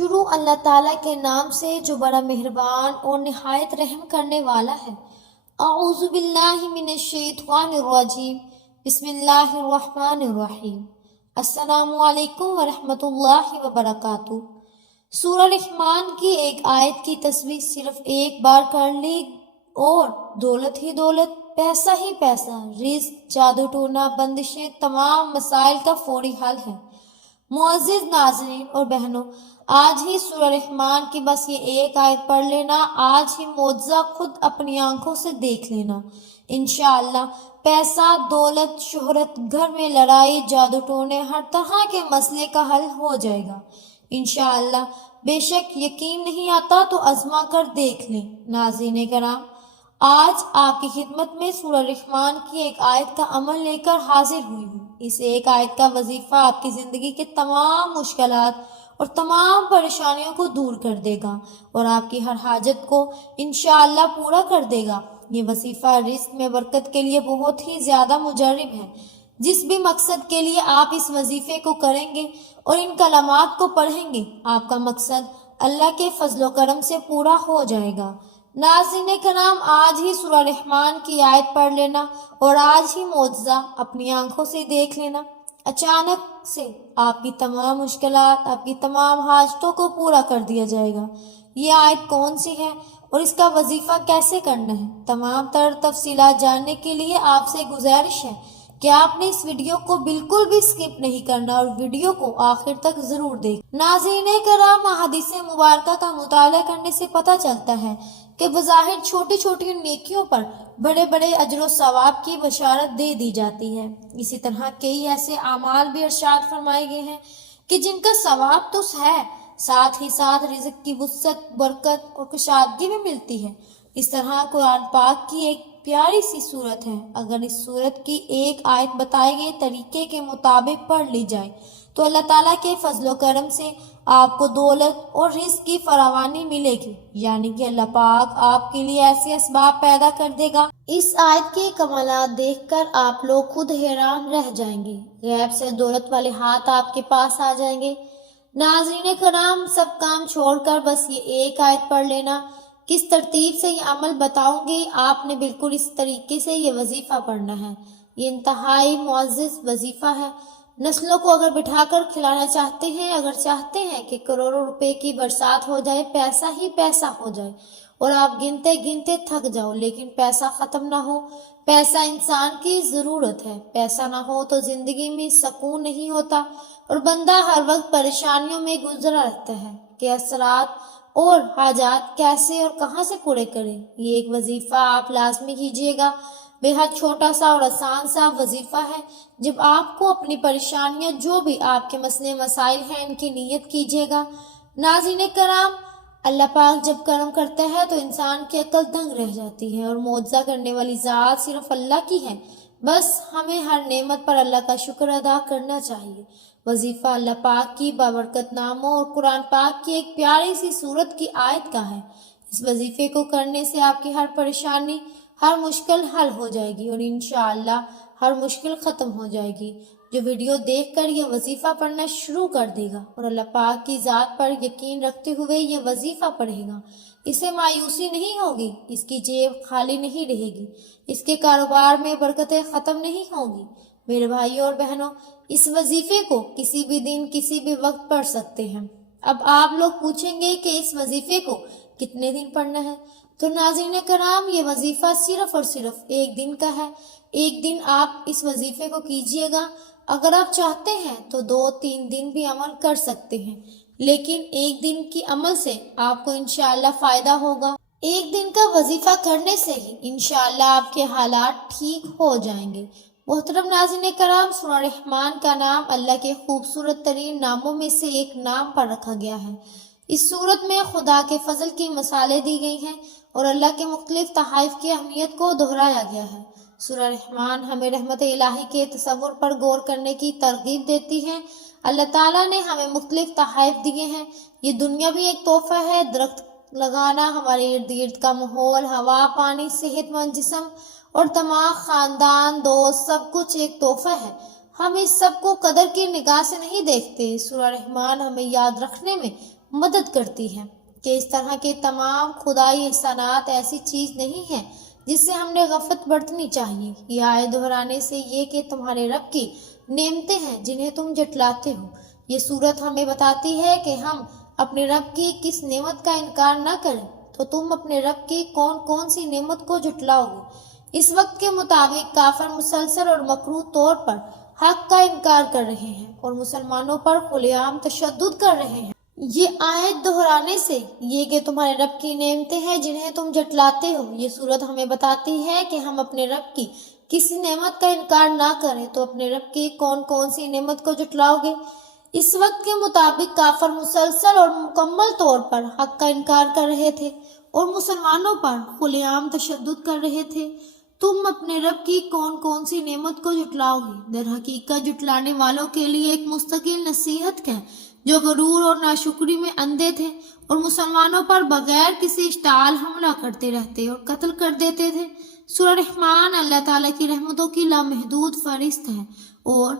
شروع اللہ تعالیٰ کے نام سے جو بڑا مہربان اور نہایت رحم کرنے والا ہے۔ اعوذ باللہ من الشیطان الرجیم، بسم اللہ الرحمن الرحیم۔ السلام علیکم ورحمۃ اللہ وبرکاتہ۔ سورہ رحمان کی ایک آیت کی تصویر صرف ایک بار کر لی اور دولت ہی دولت، پیسہ ہی پیسہ، رزق، جادو ٹونا، بندشیں، تمام مسائل کا فوری حل ہے۔ معزز ناظرین اور بہنوں، آج ہی سورہ رحمان کی بس یہ ایک آیت پڑھ لینا، آج ہی معجزہ خود اپنی آنکھوں سے دیکھ لینا۔ انشاءاللہ پیسہ، دولت، شہرت، گھر میں لڑائی، جادو ٹونے، ہر طرح کے مسئلے کا حل ہو جائے گا انشاءاللہ۔ بے شک یقین نہیں آتا تو آزما کر دیکھ لیں۔ ناظرین کرام، آج آپ کی خدمت میں سورہ رحمان کی ایک آیت کا عمل لے کر حاضر ہوئی ہوں۔ اس ایک آیت کا وظیفہ آپ کی زندگی کے تمام مشکلات اور تمام پریشانیوں کو دور کر دے گا اور آپ کی ہر حاجت کو انشاءاللہ پورا کر دے گا۔ یہ وظیفہ رزق میں برکت کے لیے بہت ہی زیادہ مجرب ہے۔ جس بھی مقصد کے لیے آپ اس وظیفے کو کریں گے اور ان کلمات کو پڑھیں گے، آپ کا مقصد اللہ کے فضل و کرم سے پورا ہو جائے گا۔ ناظرین کرام، آج ہی سورہ رحمان کی آیت پڑھ لینا اور آج ہی معجزہ اپنی آنکھوں سے دیکھ لینا۔ اچانک سے آپ کی تمام مشکلات، آپ کی تمام حاجتوں کو پورا کر دیا جائے گا۔ یہ آیت کون سی ہے اور اس کا وظیفہ کیسے کرنا ہے، تمام تر تفصیلات جاننے کے لیے آپ سے گزارش ہے کہ آپ نے اس ویڈیو کو بالکل بھی سکپ نہیں کرنا اور ویڈیو کو آخر تک ضرور دیکھیں۔ ناظرین کرام، احادیث مبارکہ کا مطالعہ کرنے سے پتہ چلتا ہے کہ بظاہر چھوٹی چھوٹی نیکیوں پر بڑے بڑے اجر و ثواب کی بشارت دے دی جاتی ہے۔ اسی طرح کئی ایسے اعمال بھی ارشاد فرمائے گئے ہیں کہ جن کا ثواب تو ہے، ساتھ ہی ساتھ رزق کی وسعت، برکت اور کشادگی بھی ملتی ہے۔ اس طرح قرآن پاک کی ایک پیاری سی صورت ہے، اگر اس صورت کی ایک آیت بتائے گئے طریقے کے مطابق پڑھ لی جائے تو اللہ تعالیٰ کے فضل و کرم سے آپ کو دولت اور رزق کی فراوانی ملے گی، یعنی کہ اللہ پاک آپ کے لیے ایسے اسباب پیدا کر دے گا۔ اس آیت کے کمالات دیکھ کر آپ لوگ خود حیران رہ جائیں گے، غیب سے دولت والے ہاتھ آپ کے پاس آ جائیں گے۔ ناظرین کرام، سب کام چھوڑ کر بس یہ ایک آیت پڑھ لینا۔ کس ترتیب سے یہ عمل بتاؤں گی، آپ نے بالکل اس طریقے سے یہ وظیفہ پڑھنا ہے۔ یہ انتہائی معزز وظیفہ ہے۔ نسلوں کو اگر بٹھا کر کھلانا چاہتے ہیں، اگر چاہتے ہیں کہ کروڑوں روپے کی برسات ہو جائے، پیسہ ہی پیسہ ہو جائے اور آپ گنتے گنتے تھک جاؤ لیکن پیسہ ختم نہ ہو۔ پیسہ انسان کی ضرورت ہے، پیسہ نہ ہو تو زندگی میں سکون نہیں ہوتا اور بندہ ہر وقت پریشانیوں میں گزرا رہتا ہے کہ اثرات اور حاجات کیسے اور کہاں سے پورے کریں۔ یہ ایک وظیفہ آپ لازمی کیجیے گا، بے حد چھوٹا سا اور آسان سا وظیفہ ہے۔ جب آپ کو اپنی پریشانیاں، جو بھی آپ کے مسئلے مسائل ہیں، ان کی نیت کیجیے گا۔ ناظرین کرام، اللہ پاک جب کرم کرتا ہے تو انسان کی عقل دنگ رہ جاتی ہے اور معجزہ کرنے والی ذات صرف اللہ کی ہے۔ بس ہمیں ہر نعمت پر اللہ کا شکر ادا کرنا چاہیے۔ وظیفہ اللہ پاک کی بابرکت ناموں اور قرآن پاک کی ایک پیاری سی سورت کی آیت کا ہے۔ اس وظیفے کو کرنے سے آپ کی ہر پریشانی، ہر مشکل حل ہو جائے گی اور انشاءاللہ ہر مشکل ختم ہو جائے گی۔ جو ویڈیو دیکھ کر یہ وظیفہ پڑھنا شروع کر دے گا اور اللہ پاک کی ذات پر یقین رکھتے ہوئے یہ وظیفہ پڑھے گا، اسے مایوسی نہیں ہوگی، اس کی جیب خالی نہیں رہے گی، اس کے کاروبار میں برکتیں ختم نہیں ہوں گی۔ میرے بھائیوں اور بہنوں، اس وظیفے کو کسی بھی دن، کسی بھی وقت پڑھ سکتے ہیں۔ اب آپ لوگ پوچھیں گے کہ اس وظیفے کو کتنے دن پڑھنا ہے؟ تو ناظرین کرام، یہ وظیفہ صرف اور صرف ایک دن کا ہے۔ ایک دن آپ اس وظیفے کو کیجئے گا۔ اگر آپ چاہتے ہیں تو 2-3 دن بھی عمل کر سکتے ہیں، لیکن ایک دن کی عمل سے آپ کو انشاءاللہ فائدہ ہوگا۔ ایک دن کا وظیفہ کرنے سے ہی انشاءاللہ آپ کے حالات ٹھیک ہو جائیں گے۔ محترم ناظرین کرام، سورہ رحمان کا نام اللہ کے خوبصورت ترین ناموں میں سے ایک نام پر رکھا گیا ہے۔ اس سورت میں خدا کے فضل کی مثالیں دی گئی ہیں اور اللہ کے مختلف تحائف کی اہمیت کو دہرایا گیا ہے۔ سورہ رحمان ہمیں رحمت الہی کے تصور پر غور کرنے کی ترغیب دیتی ہے۔ اللہ تعالیٰ نے ہمیں مختلف تحائف دیے ہیں۔ یہ دنیا بھی ایک تحفہ ہے۔ درخت لگانا، ہمارے ارد گرد کا ماحول، ہوا، پانی، صحت مند جسم اور تمام خاندان، دوست، سب کچھ ایک تحفہ ہے۔ ہم اس سب کو قدر کی نگاہ سے نہیں دیکھتے۔ سورہ رحمان ہمیں یاد رکھنے میں مدد کرتی ہے کہ اس طرح کے تمام خدائی احسانات ایسی چیز نہیں ہے جس سے ہم نے غفلت برتنی چاہیے۔ یہ آیت دہرانے سے یہ کہ تمہارے رب کی نعمتیں ہیں جنہیں تم جٹلاتے ہو۔ یہ صورت ہمیں بتاتی ہے کہ ہم اپنے رب کی کس نعمت کا انکار نہ کریں تو تم اپنے رب کی کون کون سی نعمت کو جٹلاؤ گے۔ اس وقت کے مطابق کافر مسلسل اور مکروہ طور پر حق کا انکار کر رہے ہیں اور مسلمانوں پر کھلے عام تشدد کر رہے ہیں۔ یہ آیت دہرانے سے یہ کہ تمہارے رب کی نعمتیں ہیں جنہیں تم جٹلاتے ہو، یہ صورت ہمیں بتاتی ہے کہ ہم اپنے رب کی کسی نعمت کا انکار نہ کریں تو اپنے رب کی کون کون سی نعمت کو جٹلاؤ گے۔ اس وقت کے مطابق کافر مسلسل اور مکمل طور پر حق کا انکار کر رہے تھے اور مسلمانوں پر کھلے عام تشدد کر رہے تھے۔ تم اپنے رب کی کون کون سی نعمت کو جٹلاؤ گے؟ در حقیقت جٹلانے والوں کے لیے ایک مستقل نصیحت ہے جو غرور اور ناشکری میں اندھے تھے اور مسلمانوں پر بغیر کسی اشتعال حملہ کرتے رہتے اور قتل کر دیتے تھے۔ سورہ رحمان اللہ تعالیٰ کی رحمتوں کی لامحدود فہرست ہے اور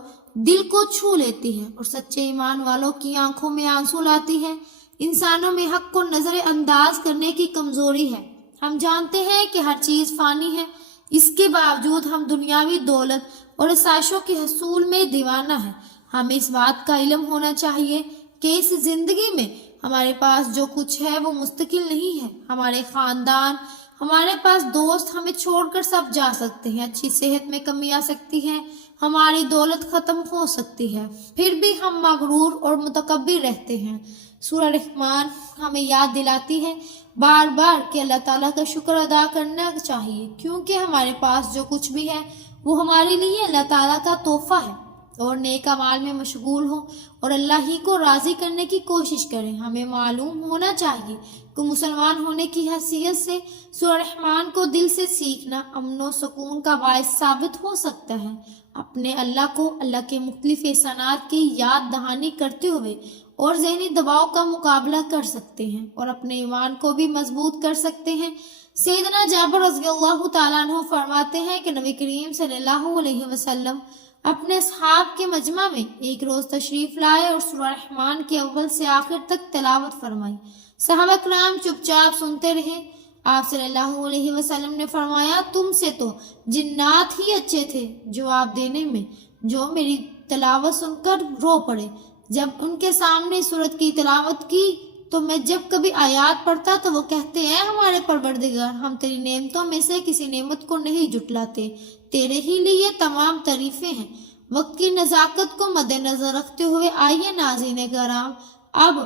دل کو چھو لیتی ہے اور سچے ایمان والوں کی آنکھوں میں آنسو لاتی ہے۔ انسانوں میں حق کو نظر انداز کرنے کی کمزوری ہے۔ ہم جانتے ہیں کہ ہر چیز فانی ہے، اس کے باوجود ہم دنیاوی دولت اور آسائشوں کے حصول میں دیوانہ ہیں۔ ہمیں اس بات کا علم ہونا چاہیے کہ اس زندگی میں ہمارے پاس جو کچھ ہے وہ مستقل نہیں ہے۔ ہمارے خاندان، ہمارے پاس دوست ہمیں چھوڑ کر سب جا سکتے ہیں، اچھی صحت میں کمی آ سکتی ہے، ہماری دولت ختم ہو سکتی ہے، پھر بھی ہم مغرور اور متکبر رہتے ہیں۔ سورہ رحمان ہمیں یاد دلاتی ہے بار بار کہ اللہ تعالیٰ کا شکر ادا کرنا چاہیے کیونکہ ہمارے پاس جو کچھ بھی ہے وہ ہمارے لیے اللہ تعالیٰ کا تحفہ ہے، اور نیک اعمال میں مشغول ہوں اور اللہ ہی کو راضی کرنے کی کوشش کریں۔ ہمیں معلوم ہونا چاہیے کہ مسلمان ہونے کی حیثیت سے سورہ رحمان کو دل سے سیکھنا امن و سکون کا باعث ثابت ہو سکتا ہے۔ اپنے اللہ کو اللہ کے مختلف احسانات کی یاد دہانی کرتے ہوئے اور ذہنی دباؤ کا مقابلہ کر سکتے ہیں اور اپنے ایمان کو بھی مضبوط کر سکتے ہیں۔ سیدنا جابر رضی اللہ تعالیٰ عنہ فرماتے ہیں کہ نبی کریم صلی اللہ علیہ وسلم اپنے اصحاب کے مجمع میں ایک روز تشریف لائے اور سورہ رحمان کے اول سے آخر تک تلاوت فرمائی۔ صحابہ کرام چپ چاپ سنتے رہے۔ آپ صلی اللہ علیہ وسلم نے فرمایا، تم سے تو جنات ہی اچھے تھے جواب دینے میں، جو میری تلاوت سن کر رو پڑے۔ جب ان کے سامنے سورت کی تلاوت کی تو میں جب کبھی آیات پڑھتا تو وہ کہتے ہیں ہمارے پروردگار، ہم تیری نعمتوں میں سے کسی نعمت کو نہیں جٹلاتے، تیرے ہی لیے تمام تعریفیں ہیں۔ وقت کی نزاکت کو مد نظر رکھتے ہوئے آئیے ناظرین کرام، اب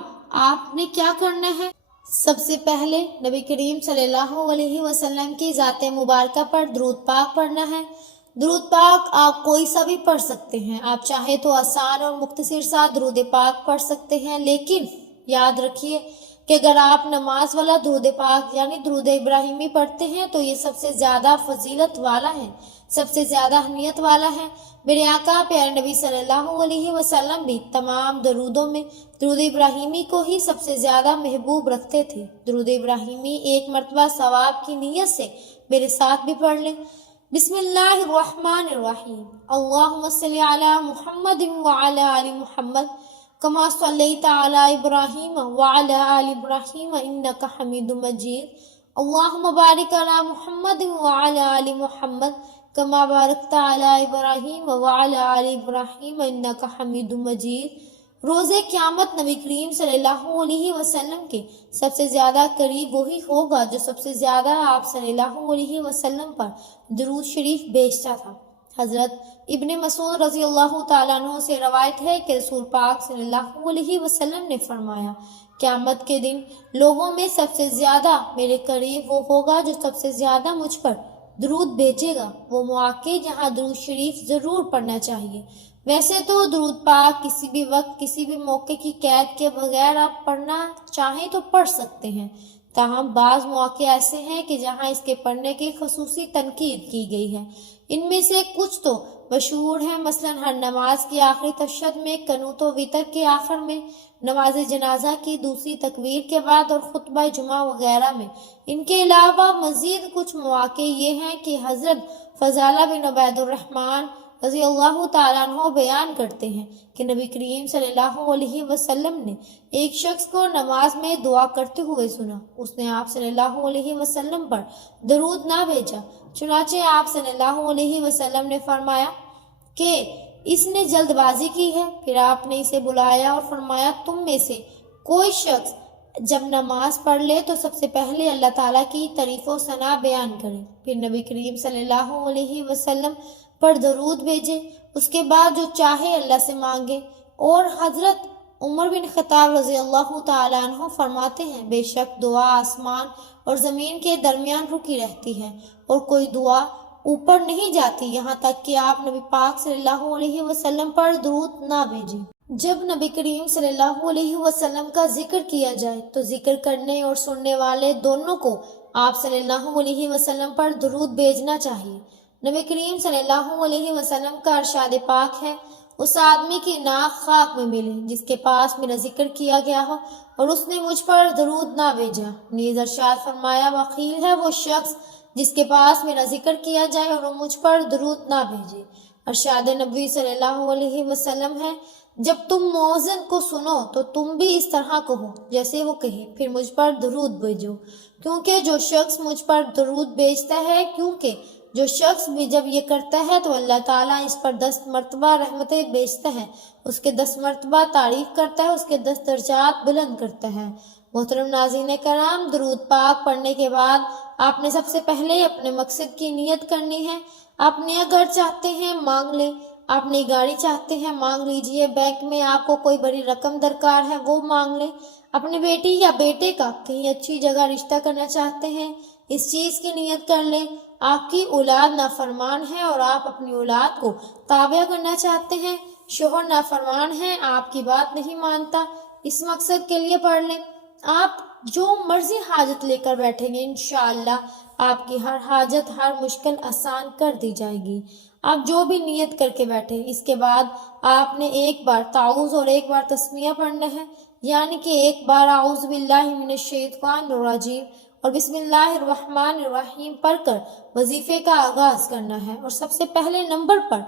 آپ نے کیا کرنا ہے؟ سب سے پہلے نبی کریم صلی اللہ علیہ وسلم کی ذات مبارکہ پر درود پاک پڑھنا ہے۔ درود پاک آپ کوئی سا بھی پڑھ سکتے ہیں، آپ چاہے تو آسان اور مختصر سا درود پاک پڑھ سکتے ہیں، لیکن یاد رکھیے کہ اگر آپ نماز والا درود پاک یعنی درود ابراہیمی پڑھتے ہیں تو یہ سب سے زیادہ فضیلت والا ہے، سب سے زیادہ اہمیت والا ہے۔ میرے آقا پیارے نبی صلی اللہ علیہ وسلم بھی تمام درودوں میں درود ابراہیمی کو ہی سب سے زیادہ محبوب رکھتے تھے۔ درود ابراہیمی ایک مرتبہ ثواب کی نیت سے میرے ساتھ بھی پڑھ لیں۔ بسم اللہ الرحمن الرحیم، اللہم صلی علی محمد وعلی آل محمد کما صلیت علی ابراہیم وعلی آل ابراہیم انک حمید مجید، اللہم بارک علی محمد وعلی آل محمد کما بارکت علی ابراہیم وعلی آل ابراہیم انک حمید مجید۔ روز قیامت نبی کریم صلی اللہ علیہ وسلم کے سب سے زیادہ قریب وہی ہوگا جو سب سے زیادہ آپ صلی اللہ علیہ وسلم پر درود شریف بھیجتا تھا۔ حضرت ابن مسعود رضی اللہ تعالیٰ عنہ سے روایت ہے کہ رسول پاک صلی اللہ علیہ وسلم نے فرمایا، قیامت کے دن لوگوں میں سب سے زیادہ میرے قریب وہ ہوگا جو سب سے زیادہ مجھ پر درود بھیجے گا۔ وہ مواقع جہاں درود شریف ضرور پڑھنا چاہیے۔ ویسے تو درود پاک کسی بھی وقت کسی بھی موقع کی قید کے بغیر آپ پڑھنا چاہیں تو پڑھ سکتے ہیں، تاہم بعض مواقع ایسے ہیں کہ جہاں اس کے پڑھنے کی خصوصی تنقید کی گئی ہے۔ ان میں سے کچھ تو مشہور ہیں، مثلا ہر نماز کی آخری تشہد میں، قنوت و وتر کے آخر میں، نماز جنازہ کی دوسری تکبیر کے بعد اور خطبہ جمعہ وغیرہ میں۔ ان کے علاوہ مزید کچھ مواقع یہ ہیں کہ حضرت فضالہ بن عبید الرحمن رضی اللہ تعالیٰ عنہ بیان کرتے ہیں کہ نبی کریم صلی اللہ علیہ وسلم نے ایک شخص کو نماز میں دعا کرتے ہوئے سنا۔ اس نے آپ صلی اللہ علیہ وسلم پر درود نہ بھیجا، چنانچہ آپ صلی اللہ علیہ وسلم نے فرمایا کہ اس نے جلد بازی کی ہے۔ پھر آپ نے اسے بلایا اور فرمایا تم میں سے کوئی شخص جب نماز پڑھ لے تو سب سے پہلے اللہ تعالیٰ کی تعریف و ثنا بیان کرے، پھر نبی کریم صلی اللہ علیہ وسلم پر درود بھیجے، اس کے بعد جو چاہے اللہ سے مانگے۔ اور حضرت عمر بن خطاب رضی اللہ تعالیٰ عنہ فرماتے ہیں بے شک دعا آسمان اور زمین کے درمیان رکی رہتی ہے اور کوئی دعا اوپر نہیں جاتی یہاں تک کہ آپ نبی پاک صلی اللہ علیہ وسلم پر درود نہ بھیجیں۔ جب نبی کریم صلی اللہ علیہ وسلم کا ذکر کیا جائے تو ذکر کرنے اور سننے والے دونوں کو آپ صلی اللہ علیہ وسلم پر درود بھیجنا چاہیے۔ نبی کریم صلی اللہ علیہ وسلم کا ارشاد پاک ہے اس آدمی کی ناک خاک میں ملے جس کے پاس میرا ذکر کیا گیا ہو اور اس نے مجھ پر درود نہ بھیجا۔ نیز ارشاد فرمایا وخیل ہے وہ شخص جس کے پاس میرا ذکر کیا جائے اور وہ مجھ پر درود نہ بھیجے۔ ارشاد نبی صلی اللہ علیہ وسلم ہے جب تم مؤذن کو سنو تو تم بھی اس طرح کہو جیسے وہ کہے، پھر مجھ پر درود بھیجو، کیونکہ جو شخص مجھ پر درود بھیجتا ہے جو شخص بھی جب یہ کرتا ہے تو اللہ تعالیٰ اس پر 10 مرتبہ رحمتیں بھیجتا ہے، اس کے 10 مرتبہ تعریف کرتا ہے، اس کے 10 درجات بلند کرتا ہے۔ محترم ناظرین کرام، درود پاک پڑھنے کے بعد آپ نے سب سے پہلے اپنے مقصد کی نیت کرنی ہے۔ آپ نیا گھر چاہتے ہیں مانگ لیں، آپ نئی گاڑی چاہتے ہیں مانگ لیجئے، بینک میں آپ کو کوئی بڑی رقم درکار ہے وہ مانگ لیں، اپنی بیٹی یا بیٹے کا کہیں اچھی جگہ رشتہ کرنا چاہتے ہیں اس چیز کی نیت کر لیں، آپ کی اولاد نافرمان ہے اور آپ اپنی اولاد کو تابع کرنا چاہتے ہیں، شوہر نافرمان ہے آپ کی بات نہیں مانتا، اس مقصد کے لیے پڑھ لیں۔ آپ جو مرضی حاجت لے کر بیٹھیں گے انشاءاللہ آپ کی ہر حاجت ہر مشکل آسان کر دی جائے گی۔ آپ جو بھی نیت کر کے بیٹھے اس کے بعد آپ نے ایک بار تعوذ اور ایک بار تسمیہ پڑھنا ہے، یعنی کہ ایک بار اعوذ باللہ من الشیطان الرجیم اور بسم اللہ الرحمن الرحیم پڑھ کر وظیفے کا آغاز کرنا ہے۔ اور سب سے پہلے نمبر پر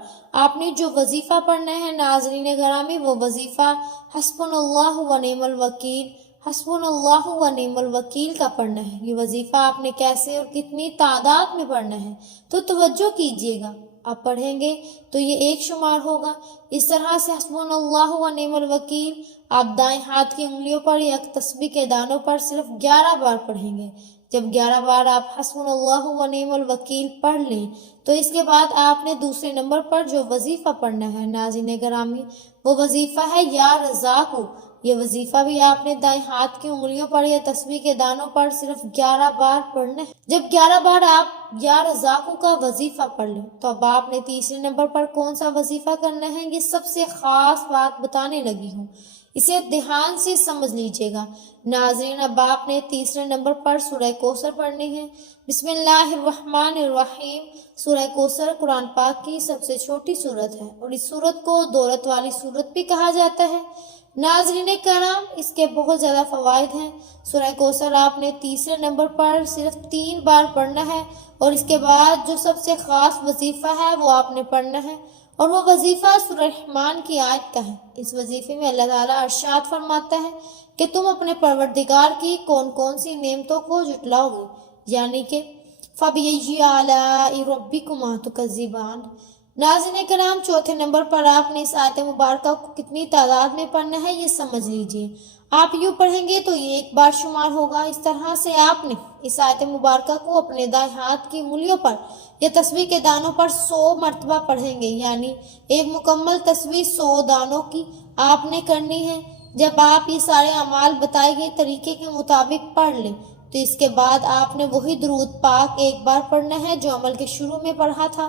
آپ نے جو وظیفہ پڑھنا ہے ناظرین گرامی وہ وظیفہ حسبنا اللہ و نعم الوکیل، حسبنا اللہ و نعم الوکیل کا پڑھنا ہے۔ یہ وظیفہ آپ نے کیسے اور کتنی تعداد میں پڑھنا ہے تو توجہ کیجیے گا، آپ پڑھیں گے تو یہ ایک شمار ہوگا۔ اس طرح سے حسبنا اللہ و نعم الوکیل آپ دائیں ہاتھ کی انگلیوں پر یا تسبیح کے دانوں پر صرف 11 بار پڑھیں گے۔ جب 11 بار آپ حسبنا اللہ و نعم الوکیل پڑھ لیں تو اس کے بعد آپ نے دوسرے نمبر پر جو وظیفہ پڑھنا ہے ناظرین گرامی وہ وظیفہ ہے یا رزاق۔ یہ وظیفہ بھی آپ نے دائیں ہاتھ کی انگلیوں پر یا تسبیح کے دانوں پر صرف 11 بار پڑھنا ہے۔ جب 11 بار آپ یا رزاق کا وظیفہ پڑھ لیں تو اب آپ نے تیسرے نمبر پر کون سا وظیفہ کرنا ہے، یہ سب سے خاص بات بتانے لگی ہوں، اسے دھیان سے سمجھ لیجیے گا ناظرین۔ اب آپ نے تیسرے نمبر پر سورہ کوثر پڑھنی ہے۔ بسم اللہ الرحمن الرحیم۔ سورہ کوثر قرآن پاک کی سب سے چھوٹی سورت ہے اور اس سورت کو دولت والی سورت بھی کہا جاتا ہے۔ ناظرین کرام اس کے بہت زیادہ فوائد ہیں۔ سورہ کوثر آپ نے تیسرے نمبر پر صرف 3 بار پڑھنا ہے اور اس کے بعد جو سب سے خاص وظیفہ ہے وہ آپ نے پڑھنا ہے اور وہ وظیفہ سورہ رحمان کی آیت کا ہے۔ اس وظیفے میں اللہ تعالیٰ ارشاد فرماتا ہے کہ تم اپنے پروردگار کی کون کون سی نعمتوں کو جھٹلاؤ گے، یعنی کہ فَبِأَيِّ آلَاءِ رَبِّكُمَا تُكَذِّبَانِ۔ ناظرین کرام چوتھے نمبر پر آپ نے اس آیت مبارکہ کو کتنی تعداد میں پڑھنا ہے یہ سمجھ لیجئے۔ آپ یوں پڑھیں گے تو یہ ایک بار شمار ہوگا۔ اس طرح سے آپ نے اس آیت مبارکہ کو اپنے دائیں ہاتھ کی انگلیوں پر یا تسبیح کے دانوں پر 100 مرتبہ پڑھیں گے، یعنی ایک مکمل تسبیح 100 دانوں کی آپ نے کرنی ہے۔ جب آپ یہ سارے اعمال بتائے گئے طریقے کے مطابق پڑھ لیں تو اس کے بعد آپ نے وہی درود پاک ایک بار پڑھنا ہے جو عمل کے شروع میں پڑھا تھا۔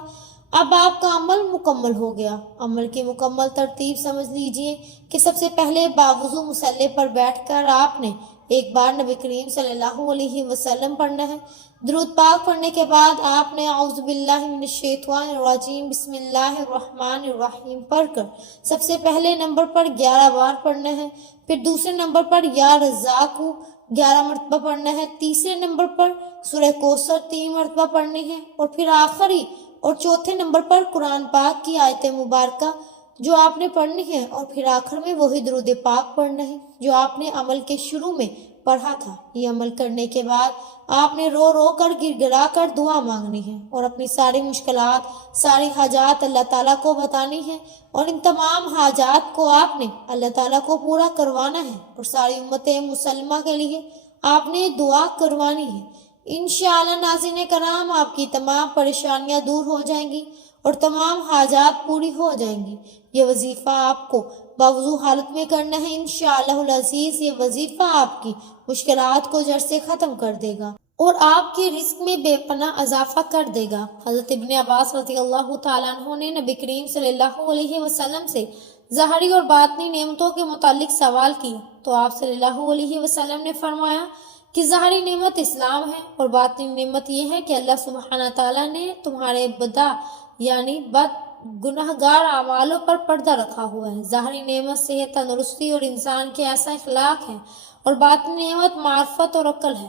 اب آپ کا عمل مکمل ہو گیا۔ عمل کی مکمل ترتیب سمجھ لیجئے کہ سب سے پہلے باوضو مصلی پر بیٹھ کر آپ نے ایک بار نبی کریم صلی اللہ علیہ وسلم پڑھنا ہے۔ درود پاک پڑھنے کے بعد آپ نے اعوذ باللہ من الشیطان الرجیم بسم اللہ الرحمن الرحیم پڑھ کر سب سے پہلے نمبر پر 11 بار پڑھنا ہے، پھر دوسرے نمبر پر یا رزاق 11 مرتبہ پڑھنا ہے، تیسرے نمبر پر سورہ کوثر 3 مرتبہ پڑھنی ہے اور پھر آخری اور چوتھے نمبر پر قرآن پاک کی آیت مبارکہ جو آپ نے پڑھنی ہے، اور پھر آخر میں وہی درود پاک پڑھنا ہے جو آپ نے عمل کے شروع میں پڑھا تھا۔ یہ عمل کرنے کے بعد آپ نے رو رو کر گر گرا کر دعا مانگنی ہے اور اپنی ساری مشکلات، ساری حاجات اللہ تعالیٰ کو بتانی ہے، اور ان تمام حاجات کو آپ نے اللہ تعالیٰ کو پورا کروانا ہے، اور ساری امت مسلمہ کے لیے آپ نے دعا کروانی ہے۔ انشاءاللہ ناظرین کرام، آپ کی تمام پریشانیاں دور ہو جائیں گی اور تمام حاجات پوری ہو جائیں گی۔ یہ وظیفہ آپ کو باوضو حالت میں کرنا ہے۔ انشاءاللہ العزیز یہ وظیفہ آپ کی مشکلات کو جڑ سے ختم کر دے گا اور آپ کے رزق میں بے پناہ اضافہ کر دے گا۔ حضرت ابن عباس رضی اللہ تعالیٰ عنہ نے نبی کریم صلی اللہ علیہ وسلم سے ظاہری اور باطنی نعمتوں کے متعلق سوال کیا تو آپ صلی اللہ علیہ وسلم نے فرمایا کہ ظاہری نعمت اسلام ہے اور باطنی نعمت یہ ہے کہ اللہ سبحانہ تعالیٰ نے تمہارے بدا یعنی بد گناہگار اعمالوں پر پردہ رکھا ہوا ہے۔ ظاہری نعمت صحت، تندرستی اور انسان کے ایسا اخلاق ہے، اور باطنی نعمت معرفت اور عقل ہے۔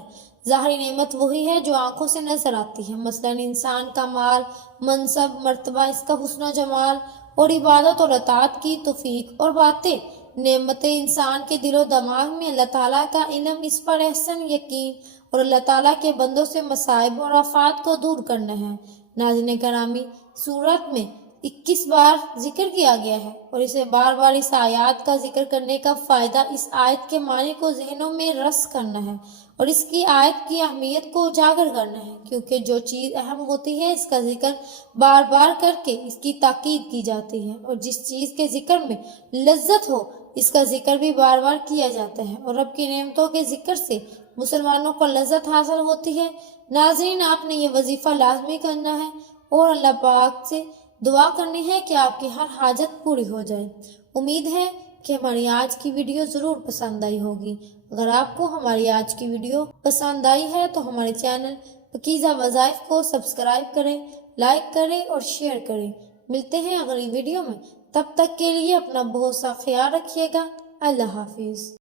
ظاہری نعمت وہی ہے جو آنکھوں سے نظر آتی ہے، مثلاً انسان کا مال، منصب، مرتبہ، اس کا حسن و جمال اور عبادت اور اطاعت کی توفیق، اور باتیں نعمتیں انسان کے دل و دماغ میں اللہ تعالیٰ کا علم، اس پر احسن یقین اور اللہ تعالیٰ کے بندوں سے مصائب اور آفات کو دور کرنا ہے۔ ناظرین کرامی، سورت میں 21 بار ذکر کیا گیا ہے، اور اسے بار بار اس آیات کا ذکر کرنے کا فائدہ اس آیت کے معنی کو ذہنوں میں رسخ کرنا ہے اور اس کی آیت کی اہمیت کو اجاگر کرنا ہے، کیونکہ جو چیز اہم ہوتی ہے اس کا ذکر بار بار کر کے اس کی تاکید کی جاتی ہے، اور جس چیز کے ذکر میں لذت ہو اس کا ذکر بھی بار بار کیا جاتا ہے، اور رب کی نعمتوں کے ذکر سے مسلمانوں کو لذت حاصل ہوتی ہے۔ ناظرین، آپ نے یہ وظیفہ لازمی کرنا ہے اور اللہ پاک سے دعا کرنی ہے کہ آپ کی ہر حاجت پوری ہو جائے۔ امید ہے کہ ہماری آج کی ویڈیو ضرور پسند آئی ہوگی۔ اگر آپ کو ہماری آج کی ویڈیو پسند آئی ہے تو ہمارے چینل پاکیزہ وظائف کو سبسکرائب کریں، لائک کریں اور شیئر کریں۔ ملتے ہیں اگلی ویڈیو میں، تب تک کے لیے اپنا بہت سا خیال رکھیے گا۔ اللہ حافظ۔